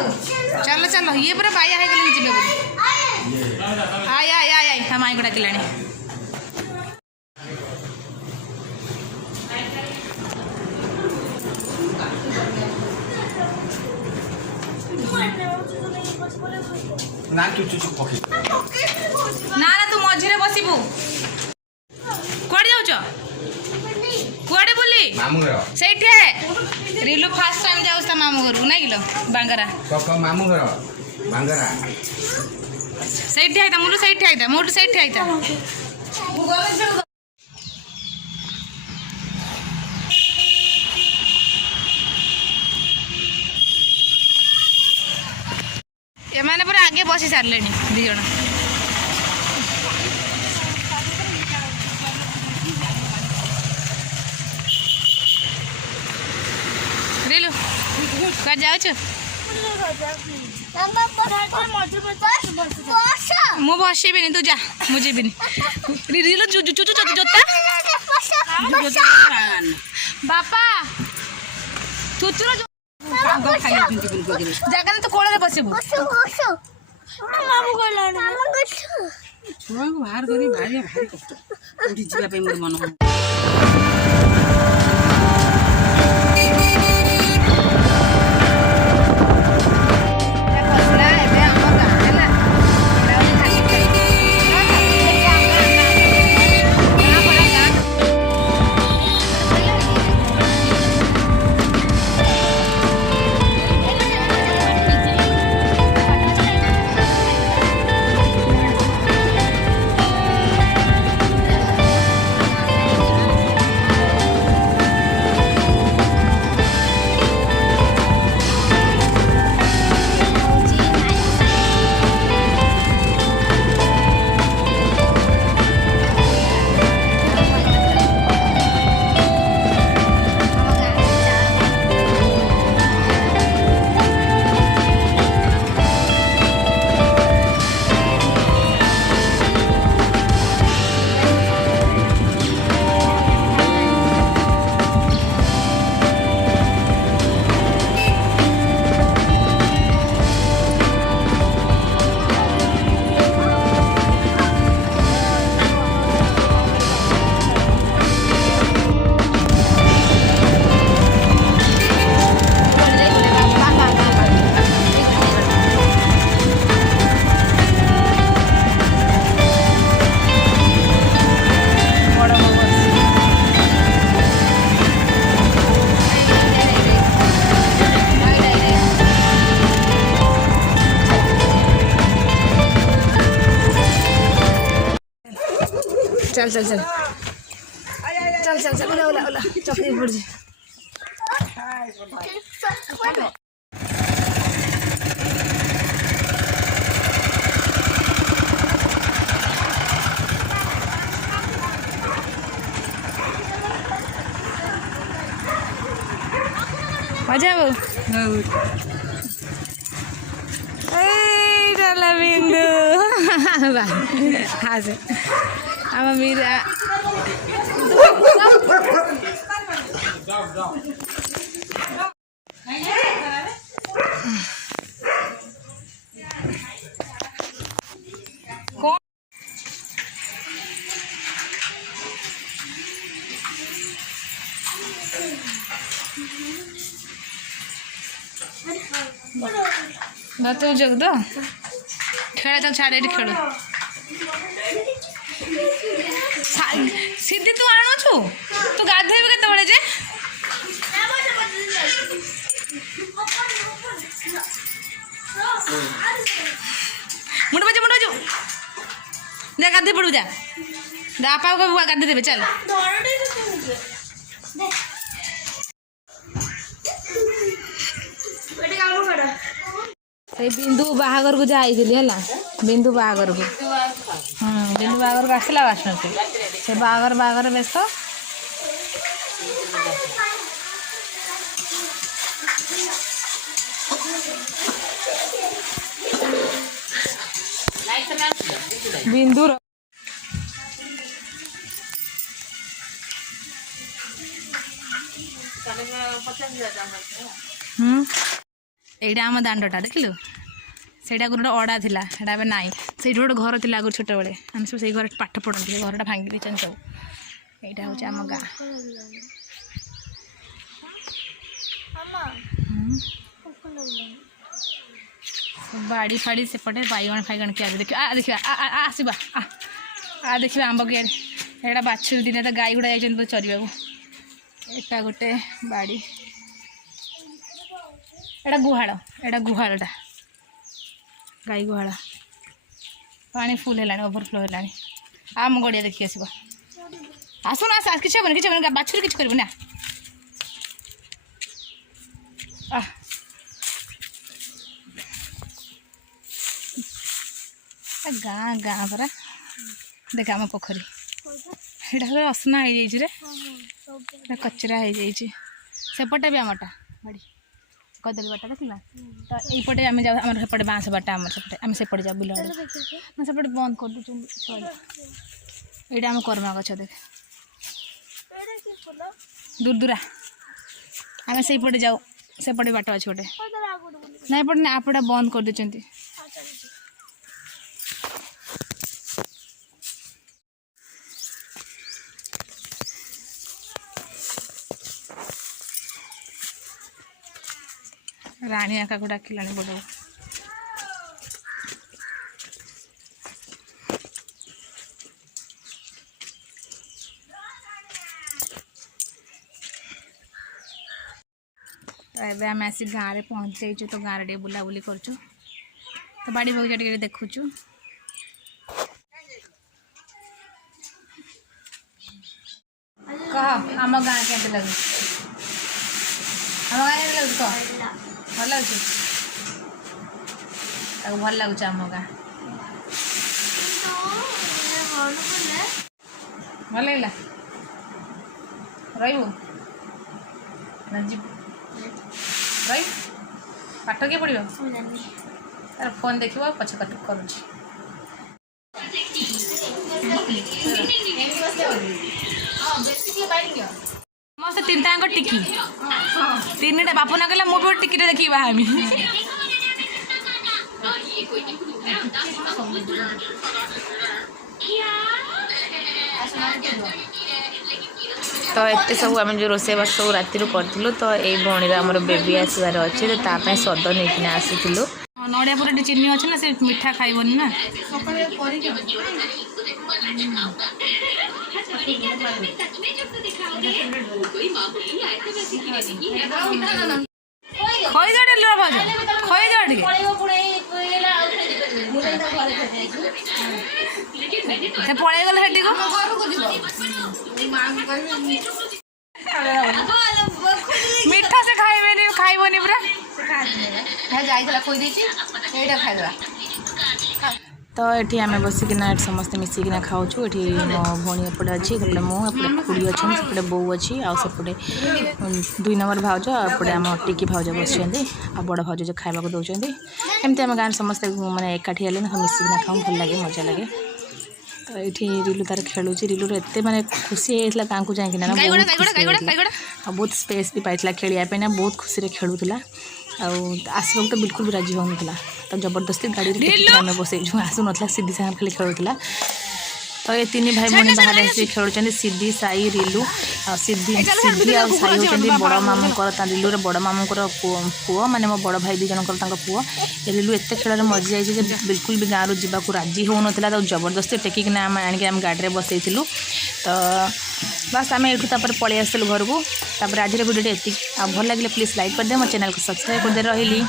चलो चलो ये पूरा बाया है गली जी बोली आय आय आय आय हम माई को डाकिलानी ना चुचु चुप पके ना ना तू मझिरे बसिबू कोड जाउछ कोडे बोली मामू घर सेठी है रिलु फर्स्ट टाइम जाउछ त मामू घर ना किलो बांगरा कक मामू घर बांगरा सेठी है त मुलु सेठी है त मोटु सेठी है त एमाने पूरा आगे बसी सारे दी जन रिलु क्या जाऊच मु बसबी तू जा मुझे भी रिलु जोता बापा तुचुर जगह तो कोड़े बसबू छुआ बाहर करी भारी भारी कष्ट उठी जावाई मोर मन चल चल चल चल चल चल ओला ओला ओला चकरी पड़ जी मजा डाला बिंदु हाँ से आम मीरा तू जग दो खेल तो छाड़े खेल सीधी तू आणु छु तू गाधेबे केते बळे जे मुंड बजे जा गाधे पड़ू जा आपा को गाधे देबे चल बिंदु बाहागर को जाई है बिंदु बाहागर को बिंदु बाहागर को आसला बासन से बाहागर बाहागर व्यस्त बिंदु एटा आम दांडटा देखिलु सेटा गोटे अड़ा थिला सेटा अब नाई से गोटे घर थिला आगु छोट बेले आम सब से घर पाठ पढ़ते घरटा भांगी देछन सब एटा होचे आम गाँ बाड़ी फाड़ी सेपटे बैगण फाइगण किया देखिए देखिए आसवा देखिए आंब किया एटा बाछुरी दिन तो गाई गुड़ा जाइए तो चरवा एटा गोटे बाड़ी एटा गुहाड़ा गाई गुहाड़ा पानी फुल है ओभरफ्लो है आम गड़िया देखिए आसवा आसन आस किसी हेन बाछुरी किसी कर ना गाँ गाँ परा देख आम पोखरी ये असना हो जाए कचरा हो जाए सेपटे भी आमटा बाड़ी कदली बाटा देखला तो यपटे आम जाऊ आम सेपटे बाँस बाटा आम सेपटे आम सेपटे जाऊ बिल ना सेपटे बंद कर दूँ ये आम कर्मा गछ देख दूर दूरा आम से पटे जाऊ सेपटे बाट अच्छे गोटे ना एपटे ना आपटा बंद कर देते राणी आका को डाकिला बड़ तो एबे आम आसी गाँव में पहुँच जाइए तो गाँव में बुलाबुली करचु तो बाड़ी बगीचा टे देखुचु कह आम गाँ के लगे आम गाँ लगे कह भल लगे भल लगुच आम गाँ भल लगे रही रही पाठ किए पढ़ तार फोन देख पछ कट कर मस्त तीन टाँग टिकी तीन बाप ना कहला मुझे टिकी देखा हम तो एत सब आम जो रोसे बास सब राति करूँ तो ये भौणी आमर बेबी आसबार अच्छे तो तापाई सद नहीं आसीलु नड़िया पर चीनी अच्छे ना से मीठा खाइबनी ना खई जा भाज खई जा पड़े गल मीठा से खाइबे खाइबनी पूरा तो ये आम बसिकिना समस्ते मिसिकिना खाऊँ ये मो भौणी एपटे अच्छी एपटे मुझे खुड़ी अच्छे सेपटे बो अच्छी आउपटे 2 नंबर भाज एपटे आम टिकी भाज बस आ बड़ भाज जो खावा दौरान एमती आम गाँव समस्ते मैंने एकाठी हेल्ले मिसिकिना खाऊँ भल लगे मजा लगे तो ये रिलु तार खेलुँ रिलुर एत मैंने खुशी होता गाँव को जाइना बहुत स्पेस भी पाई खेलवाई ना बहुत खुशी खेलुला आसवा तो बिल्कुल भी राजी होता तो जबरदस्ती गाड़ी आम बसईचु आसू ना सीधी सागर खाली खेलुला तो ये 3 भाई भौणी बाहर आसी खेलुं सीधी साई रिलु सीधी सीधी आ साई होती बड़ मामूर रिलुर बड़ मामूर पुओ माने मो बड़ भाई 2 जन पुओ रिलु एत खेल मजी जाइए बिल्कुल भी गाँव जावाक राजी हो ना तो जबरदस्ती टेकिना आम आनिक आम गाड़ी में बसईलु तो बस आम एठू पलि आसलु घर को आज वीडियो एति भल लगे प्लीज लाइक कर दे मो चैनल को सब्सक्राइब कर दे रही।